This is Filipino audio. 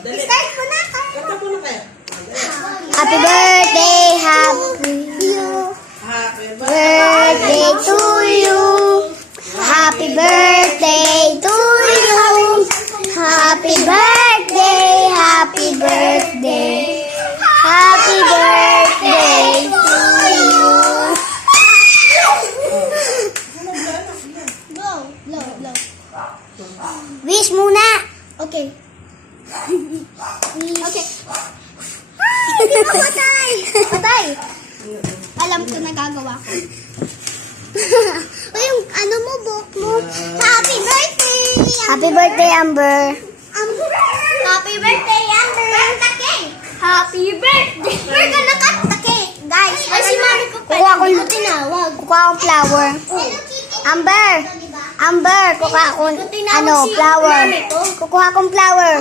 Start mo na. Kanta mo na kayo. Happy birthday, happy you. Happy Birthday to you. Happy birthday to you. Happy birthday, happy birthday. Happy birthday to you. Blow. Wish muna. Okay. Okay. Patay. Alam ko na gagawa ko. O yung ano mo, book mo. Happy birthday! Happy birthday, Amber. Happy birthday, Amber. Take. Happy birthday. We're gonna cut the cake, guys. Ay, si Mami ko pa. Kukuha akong flower. Amber. Kukuha akong, flower. Kukuha akong flower.